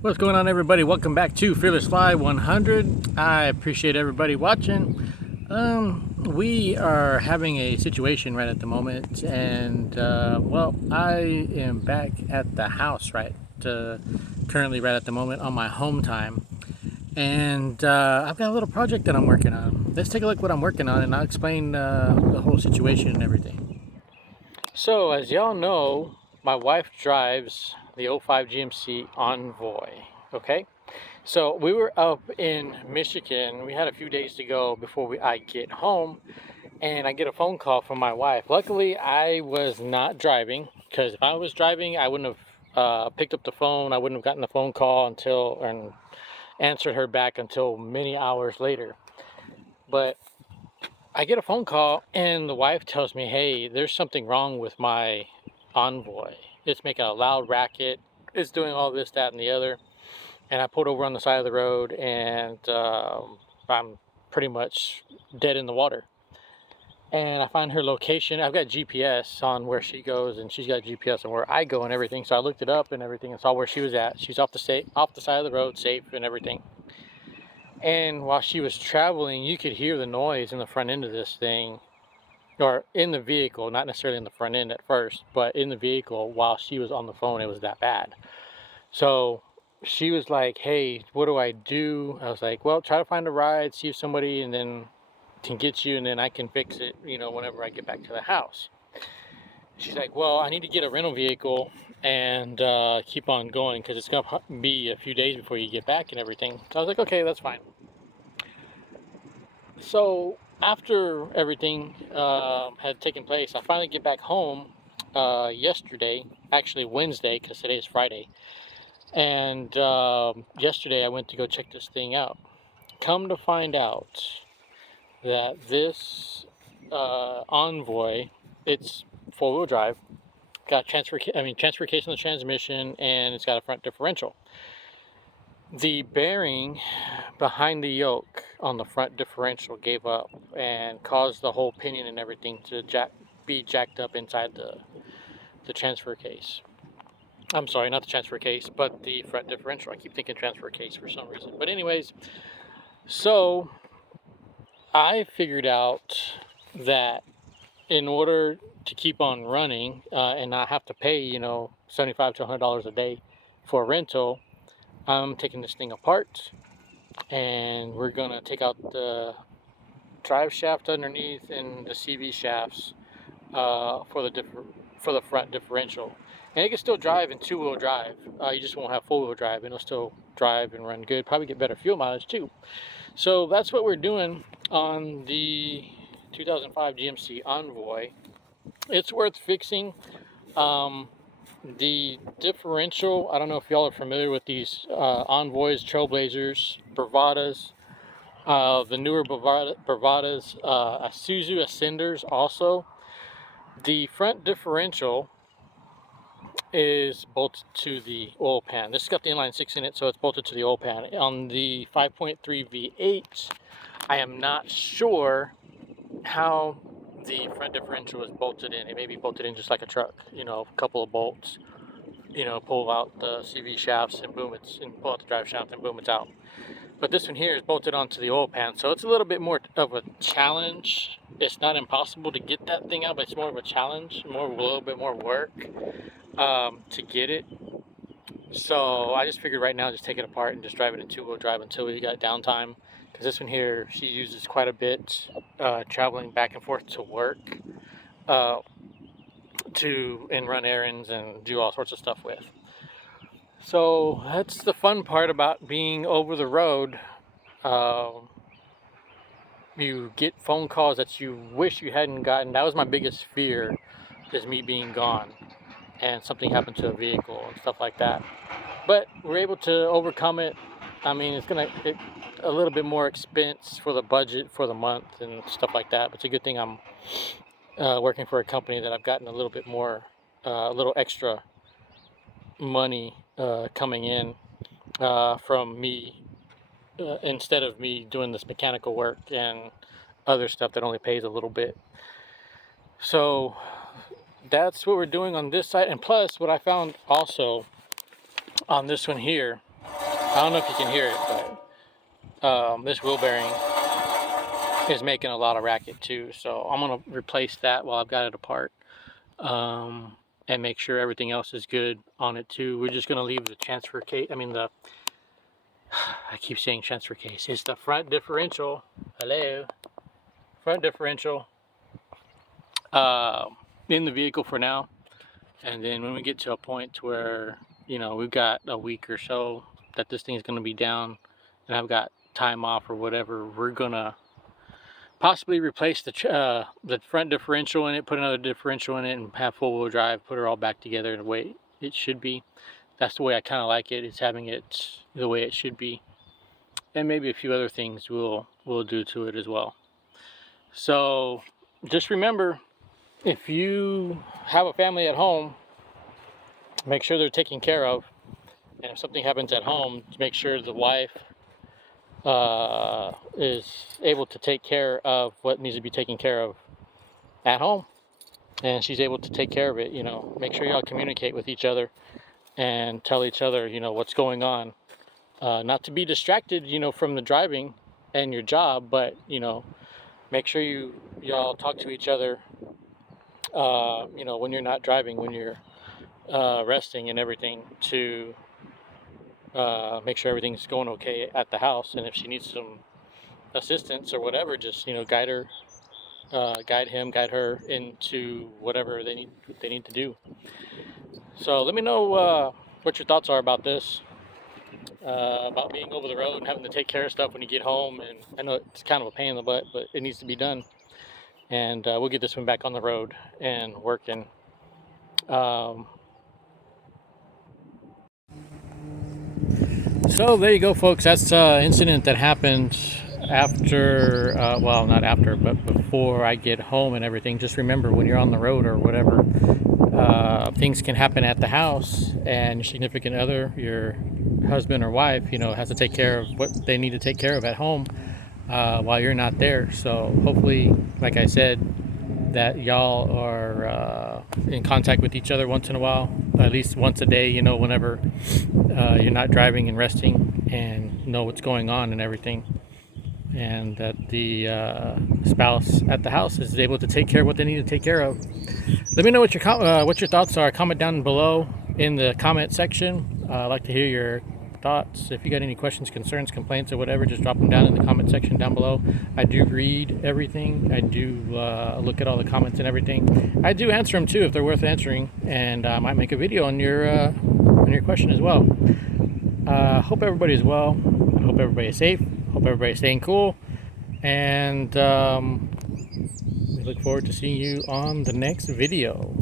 What's going on, everybody? Welcome back to Fearless Fly 100. I appreciate everybody watching. We are having a situation right at the moment, and well, I am back at the house currently right at the moment on my home time, and I've got a little project that I'm working on. Let's take a look what I'm working on, and I'll explain the whole situation and everything. So, as y'all know, my wife drives the '05 GMC Envoy. Okay. So we were up in Michigan. We had a few days to go before I get home, and I get a phone call from my wife. Luckily, I was not driving, because if I was driving, I wouldn't have picked up the phone. I wouldn't have gotten the phone call and answered her back until many hours later. But I get a phone call, and the wife tells me, "Hey, there's something wrong with my Envoy. It's making a loud racket. It's doing all this, that, and the other." And I pulled over on the side of the road, and I'm pretty much dead in the water. And I find her location. I've got GPS on where she goes, and she's got GPS on where I go and everything. So I looked it up and everything and saw where she was at. She's off the side of the road, safe and everything. And while she was traveling, you could hear the noise in the front end of this thing, or in the vehicle, not necessarily in the front end at first, but in the vehicle while she was on the phone. It was that bad. So she was like, "Hey, what do I do?" I was like, "Well, try to find a ride, see if somebody and then can get you, and then I can fix it, whenever I get back to the house." She's like, "Well, I need to get a rental vehicle and keep on going, because it's gonna be a few days before you get back and everything." So I was like, "Okay, that's fine." So after everything had taken place, I finally get back home yesterday, actually Wednesday, because today is Friday. And yesterday I went to go check this thing out. Come to find out that this Envoy, it's four-wheel drive, got transfer case on the transmission, and it's got a front differential. The bearing behind the yoke on the front differential gave up and caused the whole pinion and everything to be jacked up inside the transfer case. I'm sorry, not the transfer case, but the front differential. I keep thinking transfer case for some reason. But anyways, so I figured out that in order to keep on running and not have to pay, $75 to $100 a day for a rental, I'm taking this thing apart, and we're gonna take out the drive shaft underneath and the CV shafts for the front differential. And it can still drive in two-wheel drive. You just won't have four-wheel drive, and it'll still drive and run good. Probably get better fuel mileage too. So that's what we're doing on the 2005 GMC Envoy. It's worth fixing. The differential, I don't know if y'all are familiar with these Envoys, Trailblazers, Bravadas, the newer Bravadas, Isuzu Ascenders also. The front differential is bolted to the oil pan. This has got the inline 6 in it, so it's bolted to the oil pan. On the 5.3 V8, I am not sure how the front differential is bolted in. It may be bolted in just like a truck, a couple of bolts, pull out the CV shafts and boom, and pull out the drive shaft and boom, it's out. But this one here is bolted onto the oil pan, so it's a little bit more of a challenge. It's not impossible to get that thing out, but it's more of a challenge, a little bit more work to get it. So I just figured right now just take it apart and just drive it in two-wheel drive until we got downtime. Because this one here, she uses quite a bit traveling back and forth to work and run errands and do all sorts of stuff with. So that's the fun part about being over the road. You get phone calls that you wish you hadn't gotten. That was my biggest fear, is me being gone and something happened to a vehicle and stuff like that. But we're able to overcome it. I mean, it's a little bit more expense for the budget for the month and stuff like that. But it's a good thing I'm working for a company that I've gotten a little bit more, a little extra money coming in from me instead of me doing this mechanical work and other stuff that only pays a little bit. So that's what we're doing on this side. And plus, what I found also on this one here I don't know if you can hear it, but this wheel bearing is making a lot of racket too. So I'm gonna replace that while I've got it apart, and make sure everything else is good on it too. We're just gonna leave the transfer case. I mean I keep saying transfer case. It's the front differential. Hello, front differential in the vehicle for now. And then when we get to a point where, we've got a week or so that this thing is going to be down and I've got time off or whatever, we're going to possibly replace the front differential in it, put another differential in it, and have full wheel drive, put it all back together the way it should be. That's the way I kind of like it. It's having it the way it should be. And maybe a few other things we'll do to it as well. So just remember, if you have a family at home, make sure they're taken care of. And if something happens at home, make sure the wife is able to take care of what needs to be taken care of at home. And she's able to take care of it. Make sure y'all communicate with each other and tell each other, what's going on. Not to be distracted, from the driving and your job, but, make sure y'all talk to each other, when you're not driving, when you're resting and everything, to make sure everything's going okay at the house. And if she needs some assistance or whatever, just guide her, guide her into whatever they need to do. So let me know what your thoughts are about this, about being over the road and having to take care of stuff when you get home. And I know it's kind of a pain in the butt, but it needs to be done. And we'll get this one back on the road and working. So there you go, folks. That's an incident that happened after, well, not after, but before I get home and everything. Just remember, when you're on the road or whatever, things can happen at the house, and your significant other, your husband or wife, has to take care of what they need to take care of at home while you're not there. So hopefully, like I said, that y'all are in contact with each other once in a while, at least once a day, whenever you're not driving and resting, and know what's going on and everything. And that the spouse at the house is able to take care of what they need to take care of. Let me know what your thoughts are. Comment down below in the comment section. I'd like to hear your thoughts. If you got any questions, concerns, complaints, or whatever, just drop them down in the comment section down below. I do read everything. I do look at all the comments and everything. I do answer them too if they're worth answering, and I might make a video on your question as well. Hope everybody's well. Hope everybody's safe. Hope everybody's staying cool, and we look forward to seeing you on the next video.